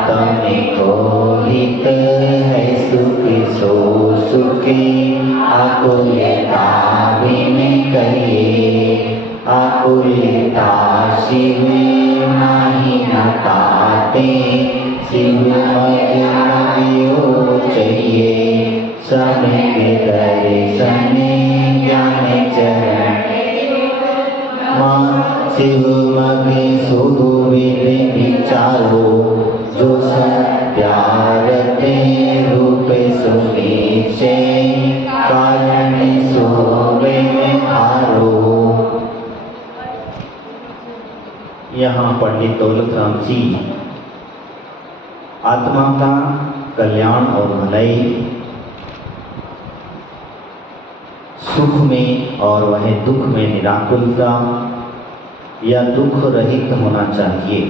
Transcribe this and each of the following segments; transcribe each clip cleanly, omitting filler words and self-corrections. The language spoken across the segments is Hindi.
आत्मिक हित है सुख सो सुखी आकुलता विने कहिए आकुलता शिव नाही न ताते शिव मग लगियो चाहिए समय के दर्शन ज्ञान चरण शिव मगे सुविद विचारो जो सत्यारते रूप सुनिश्चय कारण सोवे हारो। यहाँ पंडित दौलत राम जी आत्मा का कल्याण और भलाई सुख में और वह दुख में निराकुलता या दुख रहित होना चाहिए,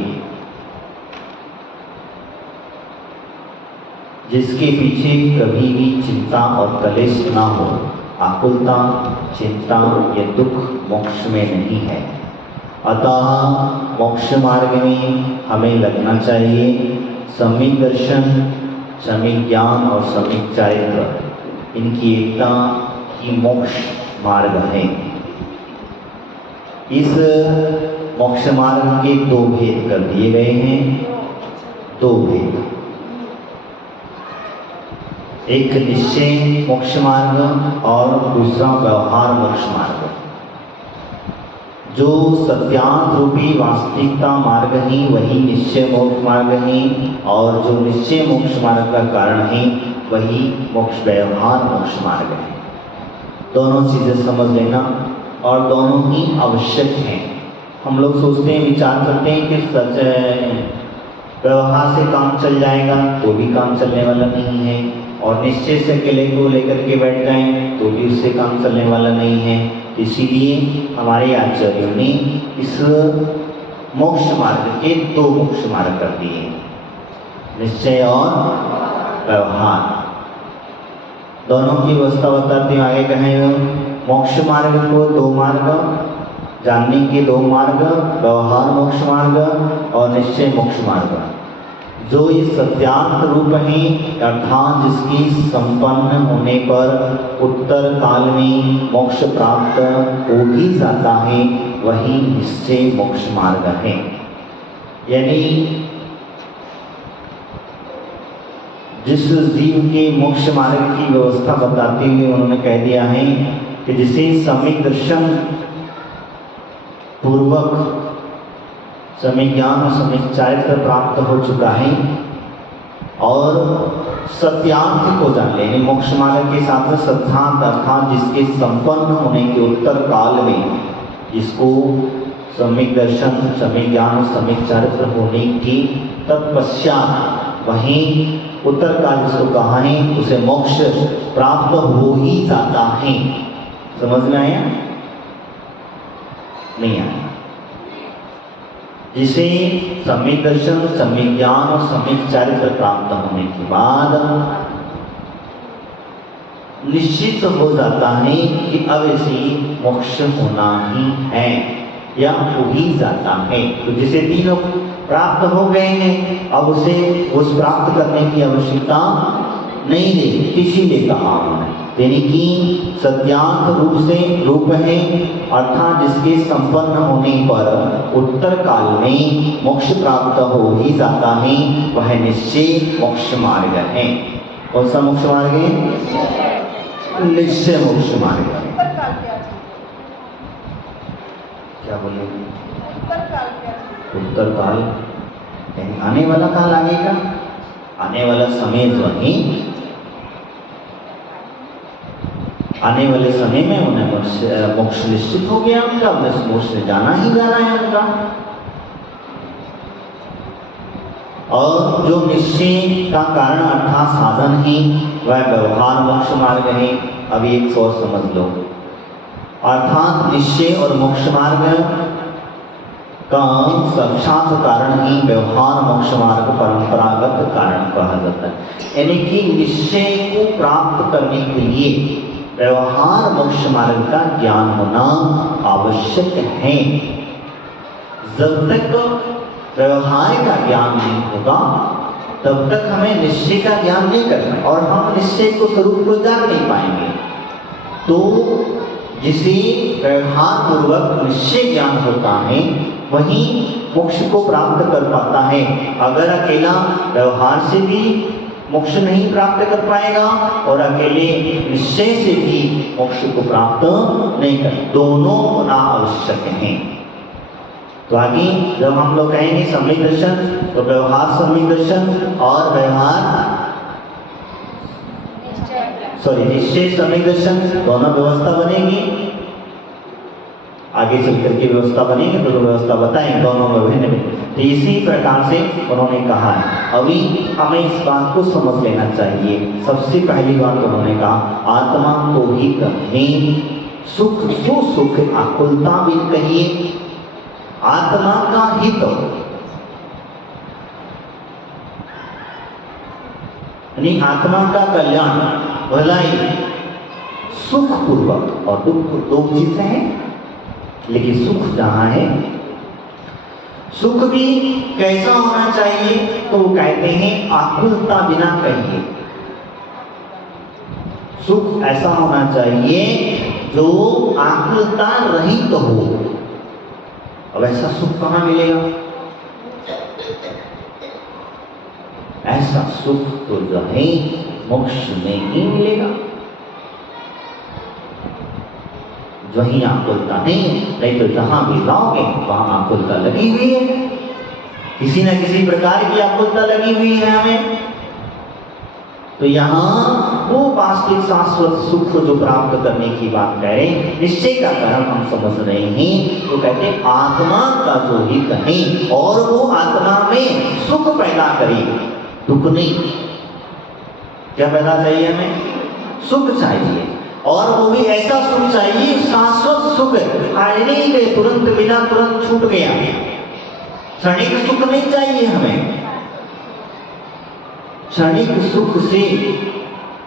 जिसके पीछे कभी भी चिंता और कलेश ना हो। आकुलता चिंता ये दुख मोक्ष में नहीं है। अतः मोक्ष मार्ग में हमें लगना चाहिए सम्यक दर्शन, सम्यक ज्ञान और सम्यक चारित्र, इनकी एकता ही मोक्ष मार्ग है। इस मोक्ष मार्ग के दो भेद कर दिए गए हैं, दो भेद, एक निश्चय मोक्ष मार्ग और दूसरा व्यवहार मोक्ष मार्ग। जो सत्यांत रूपी वास्तविकता मार्ग है वही निश्चय मोक्ष मार्ग है, और जो निश्चय मोक्ष मार्ग का कारण है वही मोक्ष व्यवहार मोक्ष मार्ग है। दोनों चीजें समझ लेना, और दोनों ही आवश्यक हैं। हम लोग सोचते हैं, विचार करते हैं कि सच व्यवहार से काम चल जाएगा, तो भी काम चलने वाला नहीं है, और निश्चय से अकेले को लेकर के बैठ जाएं तो भी उससे काम चलने वाला नहीं है। इसीलिए हमारे आचार्यों ने इस मोक्ष मार्ग के दो मोक्ष मार्ग कर दिए, निश्चय और व्यवहार। दोनों की व्यवस्था बताते हैं, आगे कहें मोक्ष मार्ग को दो मार्ग, जानने के दो मार्ग, व्यवहार मोक्ष मार्ग और निश्चय मोक्ष मार्ग। जो ये सत्यांत रूप है, अर्थात जिसकी संपन्न होने पर उत्तर काल में मोक्ष प्राप्त हो ही जाता है, वही निश्चय मोक्ष मार्ग है। यानी जिस जीव के मोक्ष मार्ग की व्यवस्था बताते हुए उन्होंने कह दिया है कि जिसे सम्यक दर्शन पूर्वक सम्यक ज्ञान और सम्यक चारित्र प्राप्त हो चुका है और सत्यांत को जान ले, मोक्ष मार्ग के साथ सत्यांत अर्थात जिसके संपन्न होने के उत्तर काल में, जिसको सम्यक दर्शन, सम्यक ज्ञान और सम्यक चारित्र होने की तत्पश्चात वहीं उत्तर काल जिसको कहा है उसे मोक्ष प्राप्त हो ही जाता है। समझ में आया? नहीं आया? जिसे सम्यक दर्शन, सम्यक ज्ञान और सम्यक चारित्र प्राप्त होने के बाद निश्चित हो जाता है कि अब इसे मोक्ष होना ही है या हो ही जाता है। तो जिसे तीनों प्राप्त हो गए हैं, अब उसे उस प्राप्त करने की आवश्यकता नहीं रही, इसीलिए कहा उन्होंने। यानी कि सत्यांत रूप से रूप है, अर्थात जिसके संपन्न होने पर उत्तर काल में मोक्ष प्राप्त हो ही जाता है, वह निश्चय मोक्ष मार्ग है। कौन सा मोक्ष मार्ग है? निश्चय मोक्ष मार्ग है। क्या बोले? उत्तर काल यानी आने वाला काल, आगे का आने वाला समय जो है, आने वाले समय में उन्हें मोक्ष निश्चित हो गया उनका, उन्हें मोक्ष में जाना ही जाना है उनका। और जो निश्चय का कारण अर्थात साधन है वह व्यवहार मोक्ष मार्ग है। अभी एक सोच समझ लो, अर्थात निश्चय और मोक्ष मार्ग का साक्षात कारण ही व्यवहार मोक्ष मार्ग परंपरागत कारण कहा जाता है। यानी कि निश्चय को प्राप्त करने के लिए व्यवहार मोक्ष मार्ग का ज्ञान होना आवश्यक है। जब तक व्यवहार का ज्ञान नहीं होगा तब तक हमें निश्चय का ज्ञान नहीं करना और हम निश्चय को स्वरूप को जान नहीं पाएंगे। तो जिसे व्यवहार पूर्वक निश्चय ज्ञान होता है वही मोक्ष को प्राप्त कर पाता है। अगर अकेला व्यवहार से भी मोक्ष नहीं प्राप्त कर पाएगा और अकेले निश्चय से भी मोक्ष को प्राप्त नहीं कर, दोनों होना आवश्यक हैं। तो आगे जब हम लोग कहेंगे सम्यक दर्शन तो व्यवहार सम्यक दर्शन और निश्चय सम्यक दर्शन दोनों व्यवस्था बनेगी। आगे चल करके व्यवस्था बनेगी तो व्यवस्था बताएं दोनों में भिन्न। तो इसी प्रकार से उन्होंने कहा है। अभी हमें इस बात को समझ लेना चाहिए। सबसे पहली बात उन्होंने कहा आत्मा को ही कहें सुख सो सुख आकुलता भी कहिए, आत्मा का हित यानी आत्मा का कल्याण भलाई सुख पूर्वक, और दुख दो चीजें हैं लेकिन सुख जहां है, सुख भी कैसा होना चाहिए तो वो कहते हैं आकुलता बिना कहिए। सुख ऐसा होना चाहिए जो आकुलता रहित तो हो। अब ऐसा सुख कहां मिलेगा? ऐसा सुख तो जो है मोक्ष में ही मिलेगा। वहीं आकुलता नहीं तो जहां भी जाओगे वहां आकुलता लगी हुई है, किसी न किसी प्रकार की आकुलता लगी हुई है हमें। तो यहाँ वो वास्तविक शाश्वत सुख जो प्राप्त करने की बात करें, निश्चय का कारण हम समझ रहे हैं तो कहते हैं आत्मा का जो हित है और वो आत्मा में सुख पैदा करे, दुख नहीं। क्या पैदा चाहिए हमें? सुख चाहिए, और वो भी ऐसा सुख चाहिए शाश्वत सुख, आने के तुरंत बिना तुरंत छूट गया। क्षणिक सुख नहीं चाहिए हमें। क्षणिक सुख से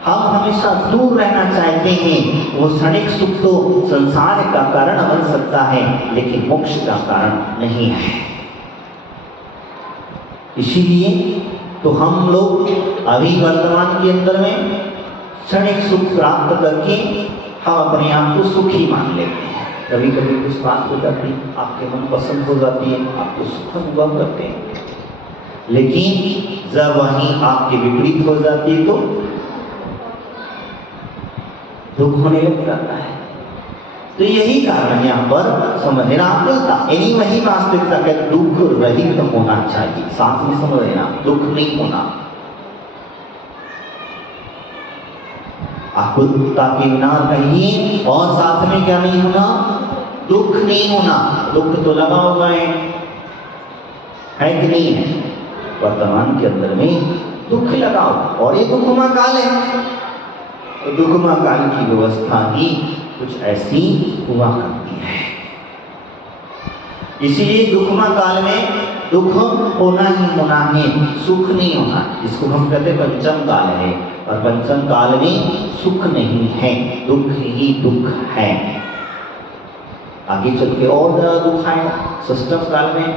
हम हमेशा दूर रहना चाहते हैं। वो क्षणिक सुख तो संसार का कारण बन सकता है लेकिन मोक्ष का कारण नहीं है। इसीलिए तो हम लोग अभी वर्तमान के अंदर में क्षणिक सुख प्राप्त करके हम अपने आप को सुखी मान लेते हैं। कभी कभी कुछ बात हो जाती है, आपके मन पसंद हो जाती है, आपको सुख अनुभव करते हैं, लेकिन जब वहीं आपके विपरीत हो जाती है तो दुख होने लग जाता है। तो यही कारण है यहाँ पर समझना आकुलता, यानी वही वास्तविकता का दुख रहित होना चाहिए। साथ में समझ लेना, दुख नहीं होना। आकुलता के बिना कहीं और साथ में क्या नहीं होना? दुख नहीं होना। दुख तो लगा हुआ है कि नहीं है? वर्तमान के अंदर में दुख लगाओ और ये दुखमा काल है। तो दुखमा काल की व्यवस्था ही कुछ ऐसी हुआ करती है। इसीलिए दुखमा काल में दुख होना ही होना है, सुख नहीं होना। इसको हम कहते पंचम काल है, और पंचम काल में सुख नहीं है, दुख ही दुख है। आगे चल के और ज्यादा दुख आएगा षष्ठम काल में,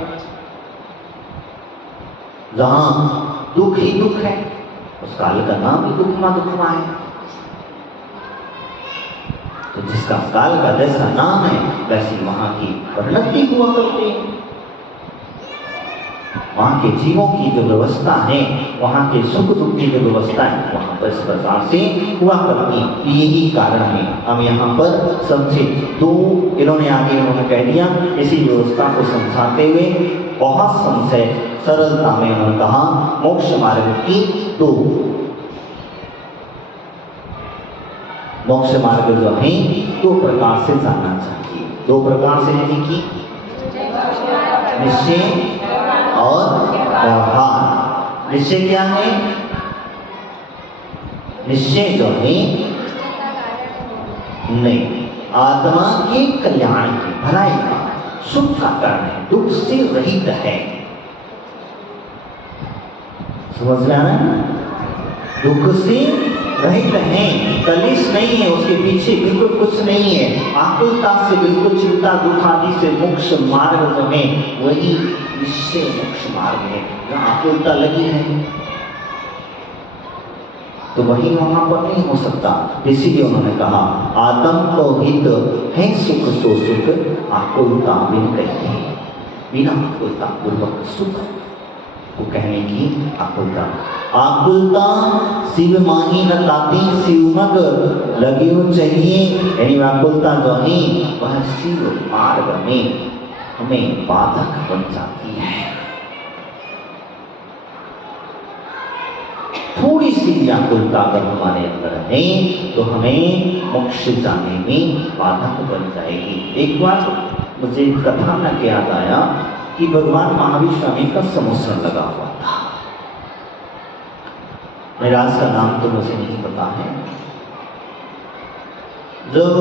जहां दुख ही दुख है। उस काल का नाम ही दुखमा है। तो जिसका काल का जैसा नाम है वैसी वहां की परिणति हुआ करती है। वहां के जीवों की जो व्यवस्था है, वहां के सुख दुख की जो व्यवस्था है, वहां पर इस प्रकार से हुआ करती है। यही कारण है हम यहाँ पर समझे। तो इन्होंने आगे कह दिया, इसी व्यवस्था को समझाते हुए बहुत संशय सरलता में उन्होंने कहा मोक्ष मार्ग की दो मोक्ष मार्ग जो है दो प्रकार से जानना चाहिए। दो प्रकार से यानी कि निश्चय और व्यवहार। निश्चय क्या है? निश्चय जो है नहीं, आत्मा के कल्याण की भलाई का सुख का कारण है, दुख से रहित है। समझ में आ रहा है? दुख से रहित है, कलेश नहीं है, उसके पीछे बिल्कुल कुछ नहीं है। आकुलता से बिल्कुल चिंता दुख आदि से मोक्ष मार्ग में वही निश्चय मोक्ष मार्ग है। जहाँ आकुलता लगी है तो वही वहां पर नहीं हो सकता। इसीलिए उन्होंने कहा आत्म को हित है सुख सो सुख आकुलता बिन कही, बिना आकुलता पूर्वक सुख को कहने की आकुलता। आकुलता शिव माही न ताती शिवमग लगी हो चाहिए, यानी आकुलता जो है वह शिव मार्ग में हमें बाधक बन जाती है। थोड़ी सी व्याकुलता अगर हमारे अंदर है तो हमें मोक्ष जाने में बाधक बन जाएगी। एक बार मुझे कथा न याद आया कि भगवान महावीर स्वामी का समोसन लगा हुआ था। महाराज का नाम तो मुझे नहीं पता है। जब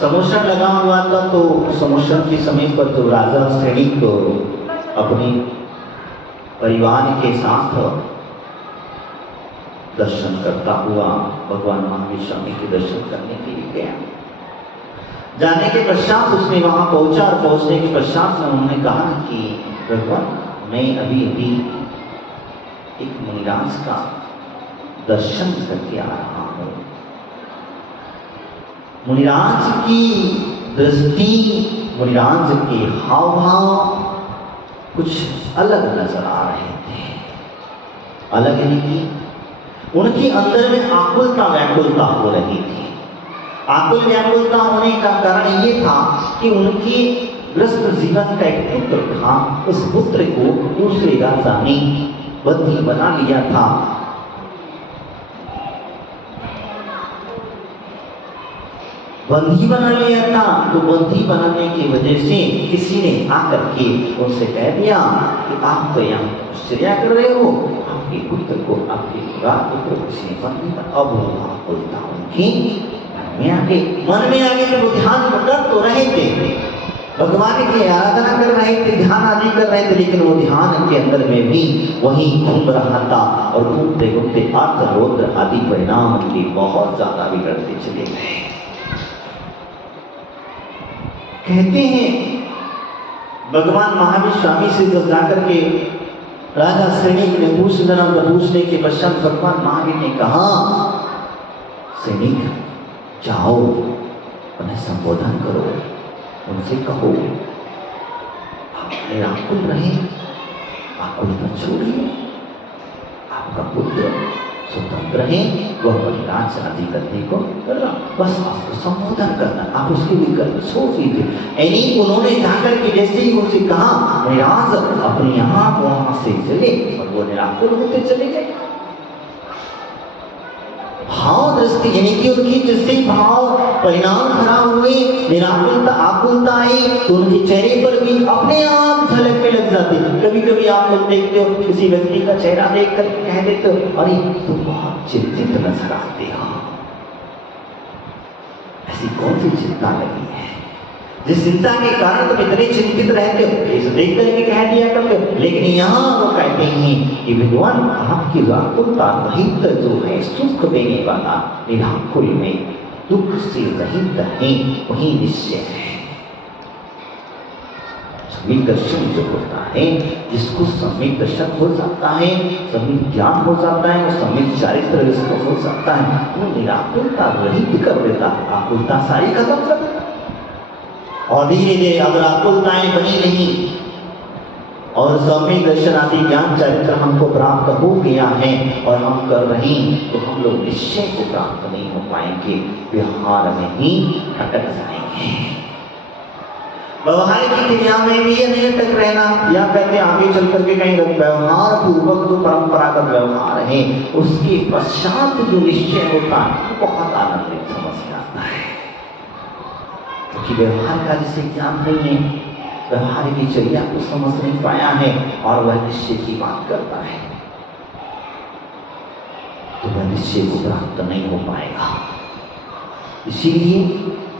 समोसन लगा हुआ था तो समोसन के समय पर जो राजा सैनिक अपने परिवार के साथ दर्शन करता हुआ भगवान महावीर स्वामी के दर्शन करने के लिए गया। जाने के पश्चात उसने वहां पहुंचा और पहुंचने के पश्चात में उन्होंने कहा कि भगवान मैं अभी अभी एक मुनिराज का दर्शन करके आ रहा हूं। मुनिराज की दृष्टि, मुनिराज के हाव भाव कुछ अलग नजर आ रहे थे। अलग नहीं की उनके अंदर में आकुलता व्याकुलता हो रही थी। आकुल व्याकुलता होने का कारण ये था कि उनके ग्रस्त जीवन का एक पुत्र था। उस पुत्र को दूसरे राजा ने बंदी बना लिया था। बंदी बना लिया था तो बंदी बनाने की वजह से किसी ने आकर के उनसे कह दिया कि आप तो यहाँ तपस्या कर रहे हो, आपके पुत्र को, आपके पुत्र को किसी ने बंदी बना। अब आकुलता उनकी मन में आगे जब ध्यान कर तो रहे थे, भगवान की आराधना कर रहे थे, ध्यान आदि कर रहे थे, लेकिन वो ध्यान के अंदर में भी वही घूम रहा था और घूमते घूमते अर्थ रौद्र आदि परिणाम उनके बहुत ज्यादा बिगड़ते चले गए। कहते हैं भगवान महावीर स्वामी से जब जाकर के राजा सैनिक ने पूछने के पश्चात भगवान महावीर ने कहा सैनिक जाओ उन्हें संबोधन करो, उनसे कहो आप आकुल रहे, आकुलता छोड़िए, आपका पुत्र स्वतंत्र है, वह परिराज आदि करने को कर रहा, बस आपको संबोधन करना, आप उसके भी कर छोड़ दीजिए। यानी उन्होंने जाकर के जैसे ही उनसे कहा महाराज अपने यहाँ वहां से चले और वो निराकुल होते चले गए। भाव दृष्टि यानी कि उनकी जिससे भाव परिणाम खराब हुए, निराकुलता आकुलता आई तो उनके चेहरे पर भी अपने आप झलक में लग जाती। कभी कभी आप लोग देखते हो किसी व्यक्ति का चेहरा देख कर कह देते हो अरे तुम बहुत चिंतित नजर आते हो। ऐसी कौन सी चिंता लगी है जिस चिंता के कारण तुम इतने चिंतित रहते हो, इसे देख करके कह दिया करते हो। लेकिन यहाँ वो कहते हैं कि विद्वान आपकी व्याकुलता रहित जो है सुख देने वाला, निराकुल में दुख से रहित है वही निश्चय है। सम्यक दर्शन जो होता है, जिसको सम्यक दर्शन हो जाता है, सम्यक ज्ञान हो जाता है, वो सम्यक चारित्र जिसको हो जाता है, वो निराकुलता रहित कर देता, आकुलता सारी खत्म कर देता। और धीरे धीरे अगर आकुलताएं बनी नहीं और सम्यक दर्शन आदि ज्ञान चरित्र हमको प्राप्त हो गया है और हम कर रहे हैं तो हम लोग निश्चय को प्राप्त नहीं हो पाएंगे, व्यवहार में ही अटक जाएंगे। व्यवहार की क्रिया में भी ये नहीं अटक रहना, या कहते आगे चल करके कहीं व्यवहार पूर्वक जो परंपरागत व्यवहार है उसके पश्चात जो निश्चय होता है वो बहुत आनंदित समझ में आता है। क्योंकि व्यवहार का जिसे ज्ञान नहीं है, व्यवहार की चर्या को समझ नहीं पाया है और वह निश्चय की बात करता है तो वह निश्चय को प्राप्त नहीं हो पाएगा। इसीलिए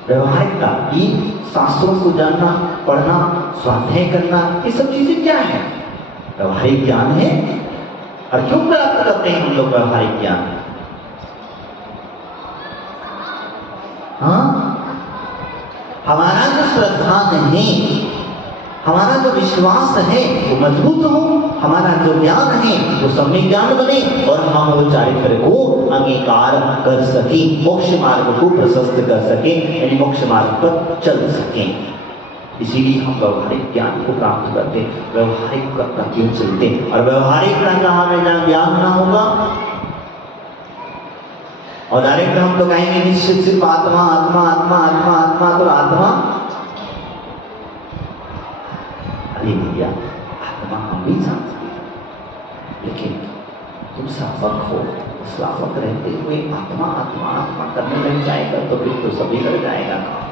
व्यवहारिकता ये शास्त्रों को जानना, पढ़ना, स्वाध्याय करना, ये सब चीजें क्या है? व्यवहारिक ज्ञान है। और क्यों प्राप्त करते हैं हम लोग व्यवहारिक ज्ञान? हाँ, हमारा जो श्रद्धा है, हमारा जो विश्वास है वो मजबूत हो, हमारा जो ज्ञान है वो सम्यक ज्ञान बने और हम वो चारित्र को अंगीकार कर सके, मोक्ष मार्ग को प्रशस्त कर सके, यानी मोक्ष मार्ग पर चल सके। इसीलिए हम व्यवहारिक ज्ञान को प्राप्त करते, व्यवहारिक क्यों चलते। और व्यवहारिक रहा में जहाँ ज्ञान ना होगा और डायरेक्ट हम तो कहेंगे निश्चित सिर्फ आत्मा आत्मा आत्मा आत्मा आत्मा, तो आत्मा अरे भैया आत्मा हम भी जानते हैं, लेकिन तुम श्रावक हो, श्रावक रहते हुए आत्मा आत्मा आत्मा करने लग जाएगा तो फिर तो सभी लग जाएगा काम।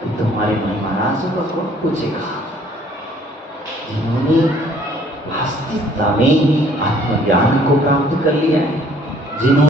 फिर तुम्हारे मन महाराज को कौन पूछेगा? जिन्होंने वास्तविकता में आत्मज्ञान को प्राप्त कर लिया है, जिन्होंने